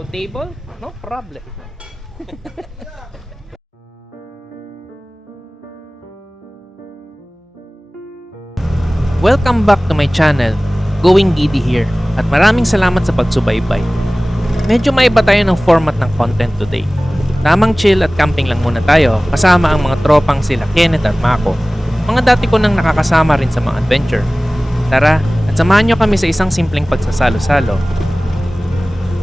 No table? No problem. Welcome back to my channel, Going Giddy here, at maraming salamat sa pagsubaybay. Medyo maiba tayo ng format ng content today. Tamang chill at camping lang muna tayo kasama ang mga tropang sila Kenneth at Mako. Mga dati ko nang nakakasama rin sa mga adventure. Tara, at samahan nyo kami sa isang simpleng pagsasalo-salo.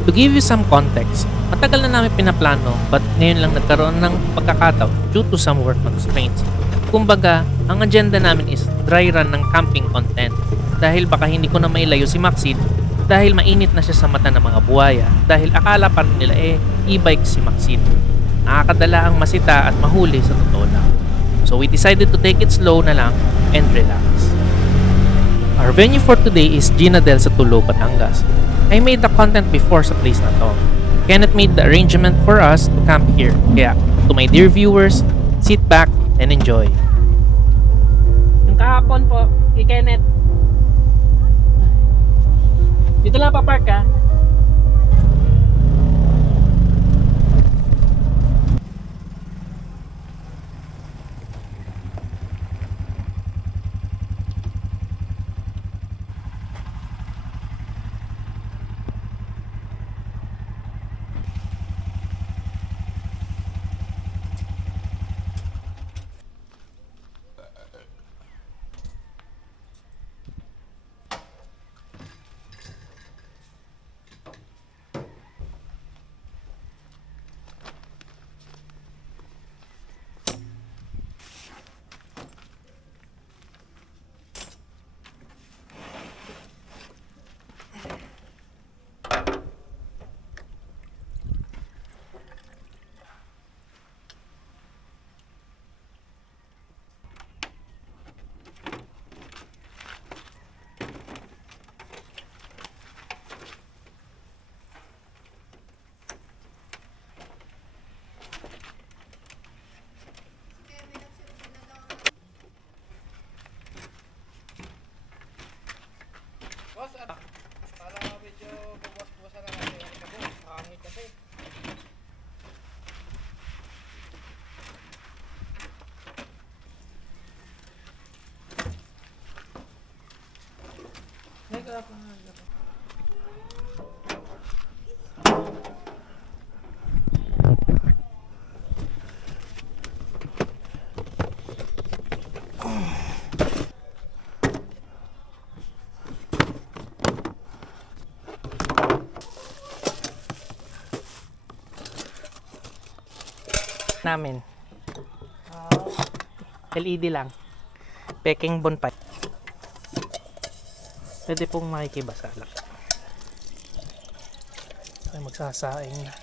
To give you some context, matagal na namin pinaplano but ngayon lang nagkaroon ng pagkakataon due to some work constraints. Kumbaga, ang agenda namin is dry run ng camping content dahil baka hindi ko na mailayo si Maxine dahil mainit na siya sa mata ng mga buhaya dahil akala pa rin nila e-bike si Maxine. Nakakadala ang masita at mahuli sa totoo lang. So we decided to take it slow na lang and relax. Our venue for today is Gina Del sa Tulo, Batangas. I made the content before sa place na to. Kenneth made the arrangement for us to camp here. Kaya, to my dear viewers, sit back and enjoy. Yung kahapon po, kay Kenneth. Dito lang pa-park ka. Boss, para medyo buwas-buwasan na natin ang ikabong. Nakangit kasi. Namin. LED lang. Peking bonfire. Pwede pong makikibasa lang. Ay, magsasaing na.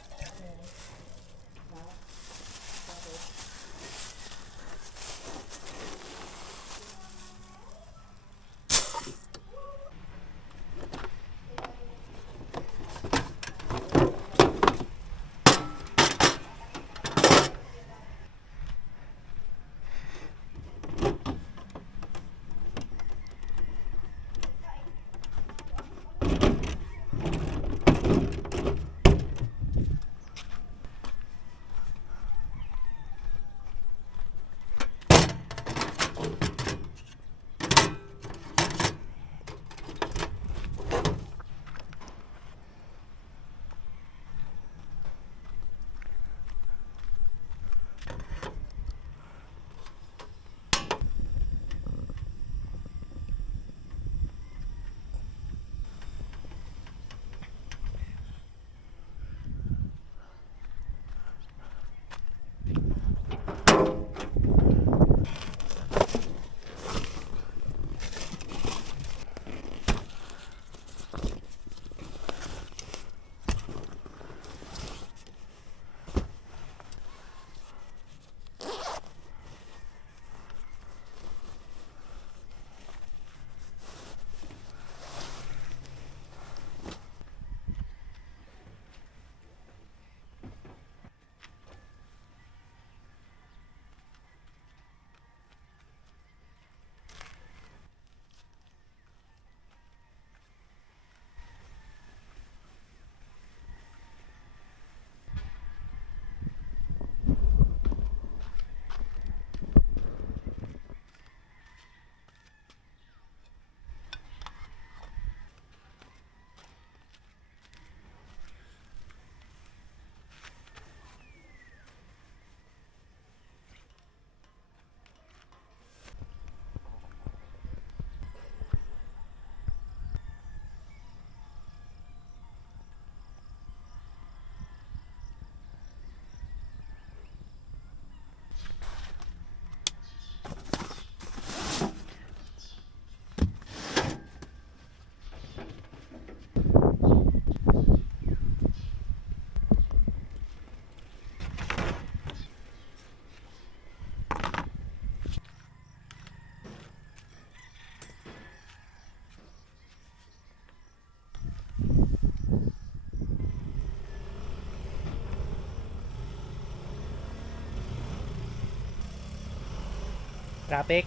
Traffic.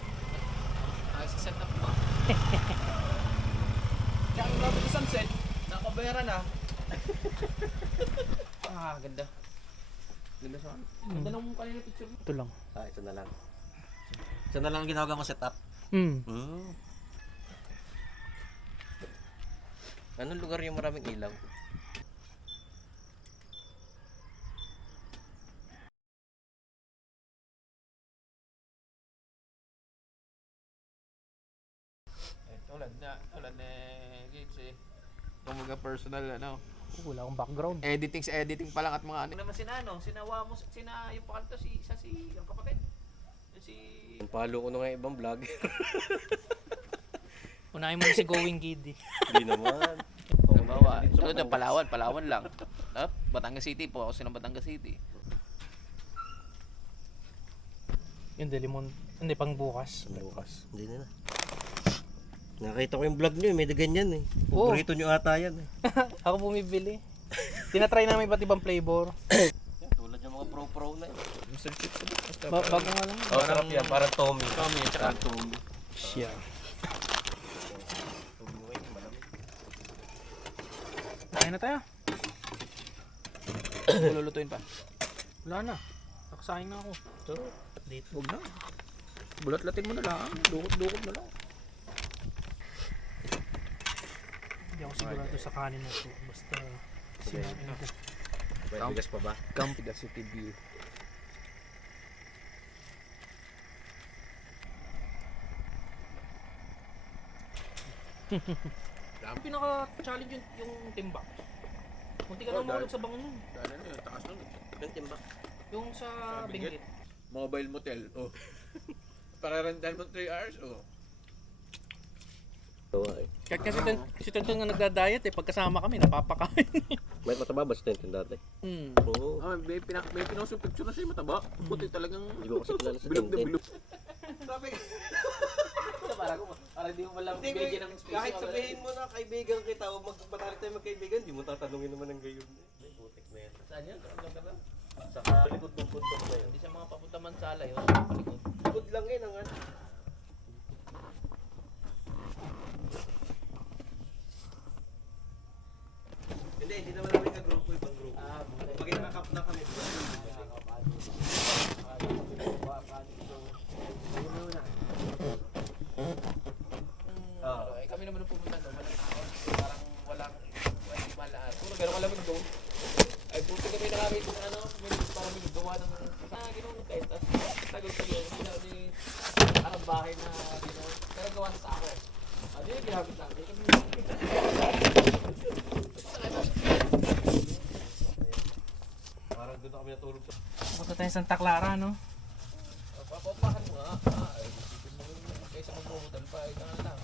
Ayos sa setup mo. Kaya ang lapit sa sunset, nakabayaran na. Ganda. Ganda sa ano. Ganda ng kanina picture mo. Ito lang. Ito na lang. Ito na lang ang ginagawa mo setup. Anong lugar yung maraming ilaw? Tulad na Gates eh. Itong mga personal Wala akong background. editing pa lang at mga ano. Naman sinawa mo, yung pakalto si ang kapatid. Si Ang palo ko na nga ibang vlog. Unahin mo na si Going Giddy. Hindi naman. Bawa, sunod na Palawan lang. Batangas City po, ako ng Batangas City. Yung Delimon. Hindi, pang bukas. Bukas. Hindi na. Nakita ko yung vlog nyo, may ganyan eh. Oo. Paborito nyo ata yan eh. Ako bumibili. Tinatry namin iba't ibang flavor. Yan, tulad yung mga pro na eh. Mr. Chips. Bago nga lang. Oh, sarap yan. Parang Tommy. Tommy, tsaka Tommy. Siya. Tommy Wayne, malamig. Kain na tayo. lulutuin pa. Wala na. Nakasayang na ako. Ito, dito. Huwag na. Bulat-latin mo na lang. Dukot na lang. Hindi ako sigurado sa kanin na ito. Basta sinain ko. May bigas pa ba? Campiga City View. Pinaka-challenge yung timbak. Munti ka nang mahulog sa bangon nun. Dahil yung taas nun. Yung timbak. Yung sa Benguet. Mobile motel. Pararandan mo 3 hours. Ito eh. Kahit kasi si Tonton nga nagda-diet eh. Pagkasama kami, napapakain. May mataba ba si Tintin dati? Oo. May pinost yung picture na siya mataba. Buti talagang Hindi ko kasi kilala si bilog na Tintin. bilog. Sabi ka. Para di mo malang bigyan ng space. Kahit sabihin mo na kaibigan kita o magpatalik tayo magkaibigan, di mo tatanungin naman ng gayon. May putik na yan. Saan yan? Sa likod ng bundok na yun. Hindi siya mga papunta Mansala yun. Palikod. Likod lang yun ang ano. Hindi naman namin ka-grupo, ibang grupo. Pag nakakap na kami, Kami naman nung pumunta doon, walang tao. Parang walang malaan. Puro gano'n kalamig doon. Ay, buti kami nakakita ng parang may gawa ng ginoon kahit tagal-tagal. Parang bahay na ginoon. Pero gawa sa tao. Hindi yung ginamit namin. parang doon na kami natulog sa... Punta tayo sa Santa Clara, no? Papahan mo nga. Isipin mo kaysa mag-hotel pa. Lang.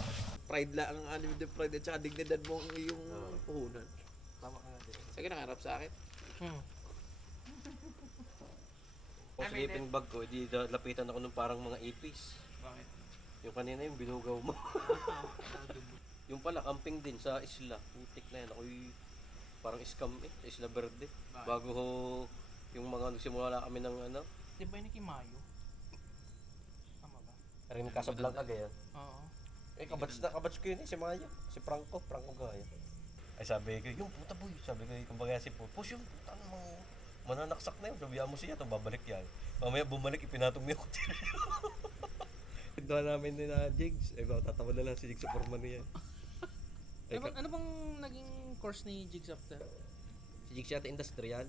Pride lang ang unlimited pride at saka dignidad mo ang iyong puhunan. Tama ka nga din. Sige, nangarap sa akin. Kung sleeping bag ko, di lapitan ako ng parang mga ipis. Bakit? Yung kanina yung binugaw mo. Yung pala, camping din sa isla. Putik na yan. Ako'y parang scam Isla Verde. Bago yung mga nagsimula kami ng ano. Di ba yun ni Kimayo? Tama ba? Rin Casablanca ganyan. Oo. Kabats ko yun si Maya. Si Franco Gaya. Ay sabi ko, yung puta boy. Sabi ko, kumbaga si Push yung puta namang mananaksak na yun. Sabihan mo siya, babalik yan. Mamaya bumalik, ipinatong niya ko. Ito namin din na Jigs. Tatawa na lang si Jigs sa forma niya. Ano bang naging course ni Jigs after? Si Jigs yata industrial.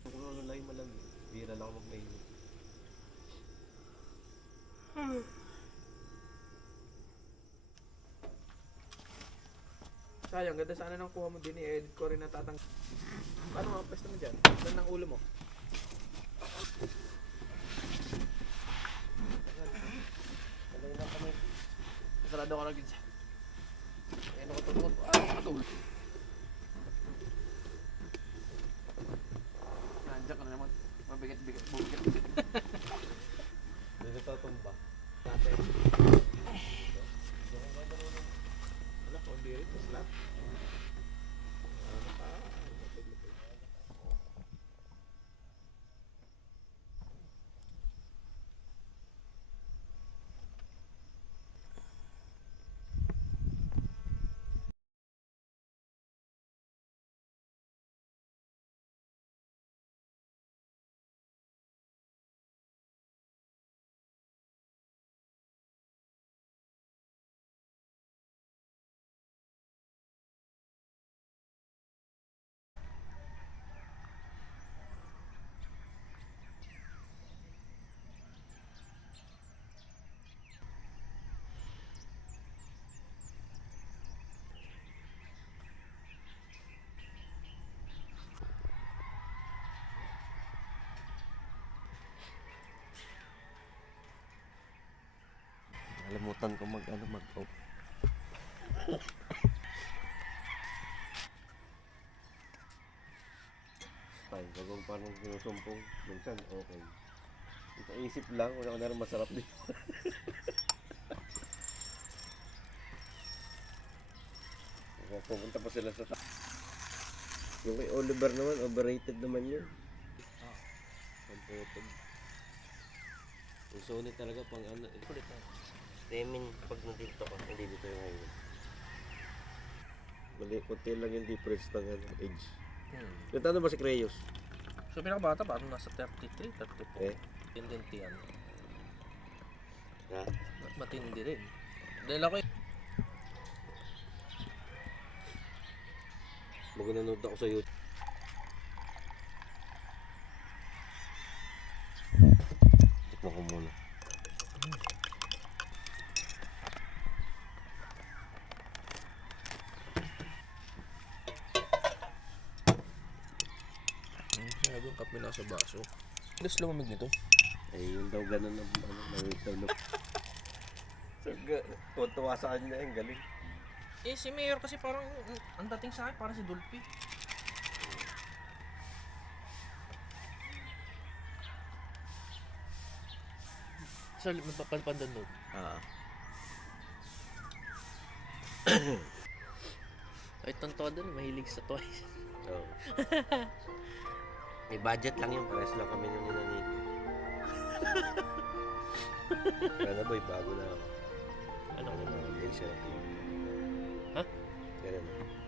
Kung ano lang yung malam. Bira lang ako mag-mail. Sayang, ganda sana nang kuha mo din. I-edit ko rin natatang... Paano mga pwesto mo dyan? Saan ang ulo mo? Kalay na kami. Sarado ka na gitsa. Ano ko tutulog? Katulog. Nandiyan ka na naman. Mabigat-bigat. Bubigat-bigat. Dito tatumba. Dati. Wala, kundi rin. Slap. Kalimutan ko mag-off. Tayo, kung paano sinusumpong, minsan okay. Ito isip lang, wala ko na rin masarap dito. Pupunta pa sila sa yung kay Oliver naman, overrated naman yun. Pamputog. Yung Sony talaga pang ano eh. Kulit na. Temin pag nandito ka, hindi dito yung ngayon. Mali, konti lang yung difference ng ano, age. Yung tanong ba si Creyos? So pinakabata pa, nasa 33, 34. Eh? Tindinti yan. Ha? Matindi rin. Dahil ako Mag-nanood ako sa YouTube. Tikman ko muna. Sabi yung kape nasa baso. Ilas lumamig nito. Eh, yun daw ganun ang ano, nawit daw look. Tuwa sa kanya yung galing. Eh, si Mayor kasi parang, ang dating sa akin, parang si Dolphy. Sa magpapandan doon. Ay, tonto doon, mahilig sa toys. Oo. May budget lang yun, pares lang kami nung ninanito. Kaya boy, bago na ako. Ano? Ano na, may sarap yun. Ha? Ganun na.